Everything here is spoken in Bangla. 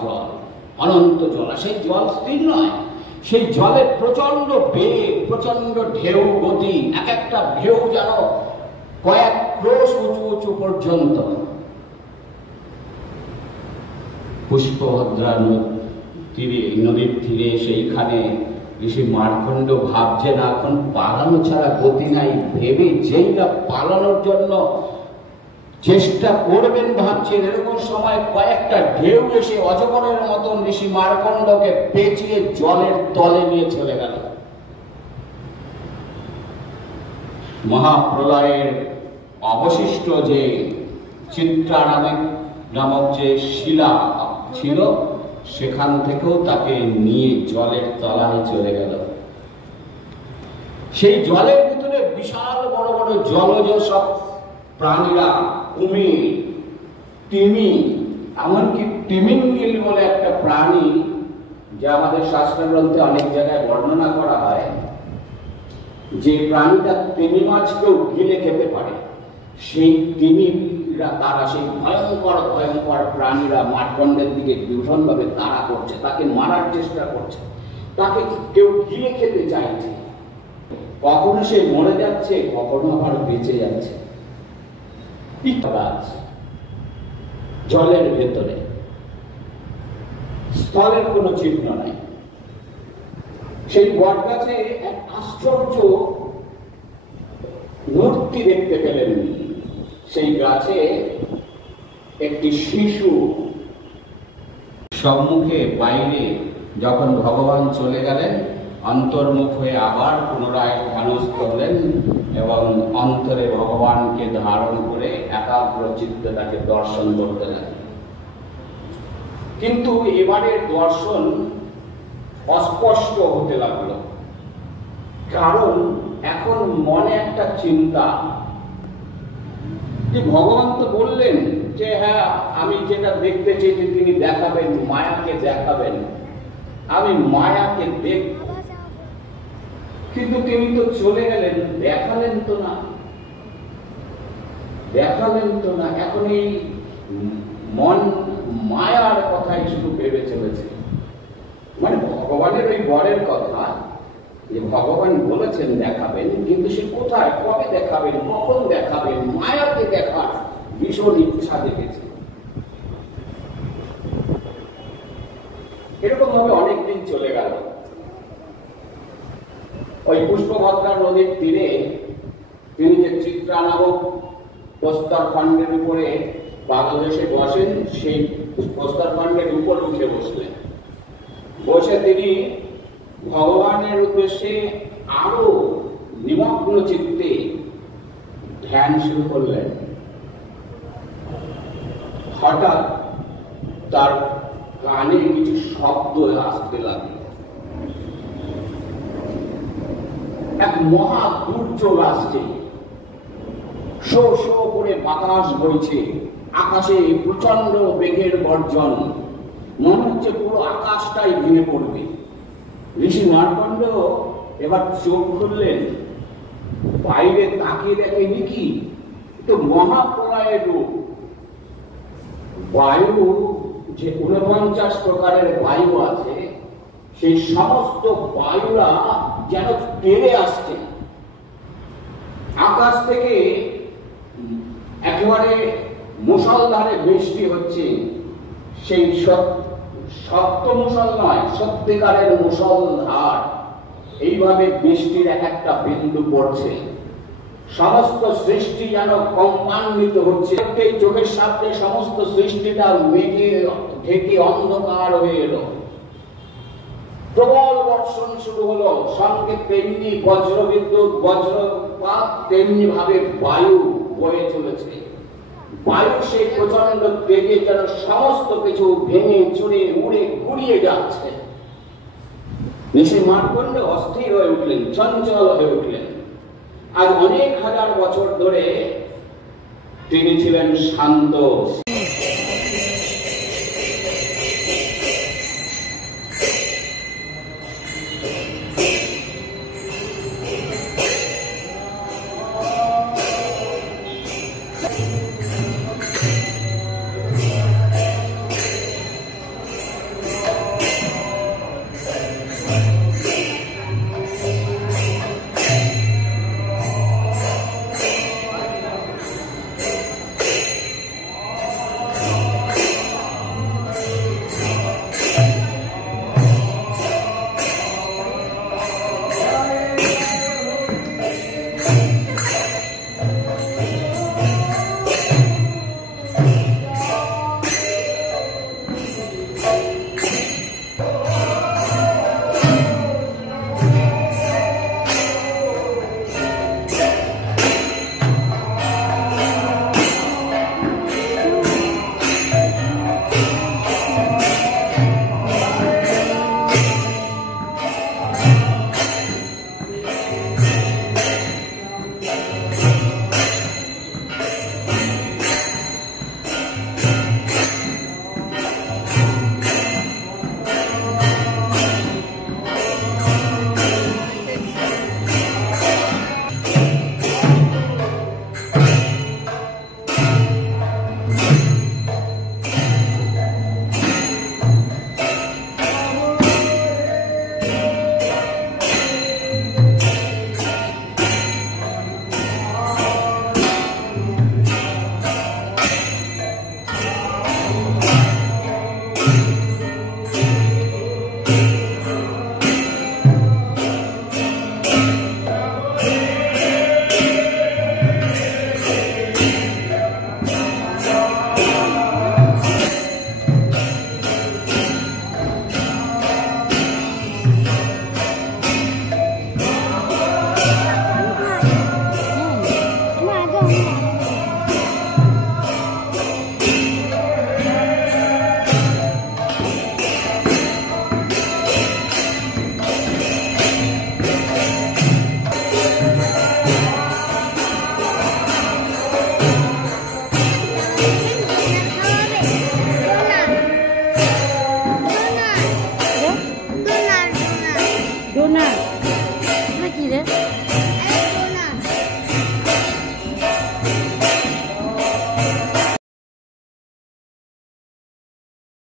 জল, অনন্ত জল। সেই জল স্থির নয়, সেই জলের প্রচন্ড বেগ, প্রচন্ড ঢেউ গতি, এক একটা ঢেউ যেন কয়েক ক্রোশ উঁচু উঁচু পর্যন্ত। পুষ্পভদ্রা তীরে, নদীর তীরে, সেইখানে ঋষি মার্কণ্ড ভাবছেন এখন পালানো ছাড়া গতি নাই। ভেবে যেই না পালানোর জন্য চেষ্টা করবেন ভাবছেন, এরকম সময় কয়েকটা ঢেউ এসে অজগরের মতন ঋষি মার্কণ্ডকে পেঁচিয়ে জলের তলে নিয়ে চলে গেল। মহাপ্রলয়ের অবশিষ্ট যে চিত্রা নামক যে শিলা ছিল, সেখান থেকেও তাকে নিয়ে জলের তলায় চলে গেল। সেই জলের ভিতরে বিশাল বড় বড় জলজ সব প্রাণীরা, কুমির, তিমি, এমনকি তিমিঙ্গিল বলে একটা প্রাণী, যা আমাদের শাস্ত্র গ্রন্থে অনেক জায়গায় বর্ণনা করা হয়, যে প্রাণীটা তিমি মাছকেও গিলে খেতে পারে। সেই তিমিরা, তারা সেই ভয়ঙ্কর ভয়ঙ্কর প্রাণীরা মার্কণ্ডের দিকে ভীষণভাবে তাড়া করছে, তাকে মারার চেষ্টা করছে, তাকে কেউ গিলে খেতে চাইছে। কখনো সে মরে যাচ্ছে, কখনো আবার বেঁচে যাচ্ছে। জলের ভেতরে, স্থলের কোনো চিহ্ন নাই। সেই বট গাছে এক আশ্চর্য মূর্তি দেখতে পেলেন। সেই গাছে একটি শিশু, সম্মুখে বাইরে যখন ভগবান চলে গেলেন, অন্তর্মুখ হয়ে আবার পুনরায় ধ্যানস করলেন এবং অন্তরে ভগবানকে ধারণ করে একাগ্র চিত্তে তাকে দর্শন করতে লাগলেন। কিন্তু এবারের দর্শন অস্পষ্ট হতে লাগলো, কারণ এখন মনে একটা চিন্তা যে ভগবান তো বললেন যে হ্যাঁ, আমি যেটা দেখতে চেয়েছি তিনি দেখাবেন, মায়াকে দেখাবেন, আমি মায়াকে দেখব। কিন্তু তিনি তো চলে গেলেন, দেখালেন তো না, দেখালেন তো না। এখন এই মন মায়ার কথাই শুধু ভেবে চলেছে। মানে ভগবানের ওই বরের কথা, যে ভগবান বলেছেন দেখাবেন, কিন্তু সে কোথায়, কবে দেখাবেন, কখন দেখাবেন, মায়াকে দেখার ভীষণ ইচ্ছা দেখেছে। এরকম ভাবে অনেকদিন চলে গেল। ওই পুষ্পভদ্রা নদীর তীরে তিনি যে চিত্রা নামক প্রস্তর খণ্ডের উপরে পাদদেশে বসেন, সেই প্রস্তর খণ্ডের উপর উঠে বসলেন। বসে তিনি ভগবানের উদ্দেশ্যে আরো নিমগ্ন চিত্তে ধ্যান শুরু করলেন। হঠাৎ তার কানে কিছু শব্দ আসতে লাগলো। এক মহা দুর্যোগ আসছে, শো শো করে বাতাস বইছে, আকাশে প্রচন্ড বেগের গর্জন, মনে হচ্ছে পুরো আকাশটাই ভেঙে পড়বে। ঋষি মার্কণ্ড এবার চোখ খুললেন, বাইরে তাকিয়ে দেখেন কি, তো মহাপ্রলয়ের রূপ। বায়ু, যে 49 প্রকারের বায়ু আছে, সেই সমস্ত বায়ুরা যেন তেড়ে আসছে। আকাশ থেকে একেবারে মুষলধারে বৃষ্টি হচ্ছে। সেই সত্য মুষল নয়, সত্যিকারের মুষলধার। এইভাবে বৃষ্টির এক একটা বিন্দু পড়ছে। সমস্ত সৃষ্টি যেন কম্পান্বিত হচ্ছে। এই চোখের সামনে সমস্ত সৃষ্টিটা মেঘে ঢেকে অন্ধকার হয়ে এলো। প্রবল বর্ষণ শুরু হলো। সঙ্গে তেমনি বজ্রবিদ্যুৎ, বজ্রপাত, তেমনি ভাবে বায়ু বয়ে চলেছে। বায়ু সেই প্রচন্ড তেজে যেন সমস্ত কিছু ভেঙে চুরে উড়ে গুড়িয়ে যাচ্ছে। ঋষি মার্কণ্ড অস্থির হয়ে উঠলেন, চঞ্চল হয়ে উঠলেন। আজ অনেক হাজার বছর ধরে তিনি ছিলেন শান্ত।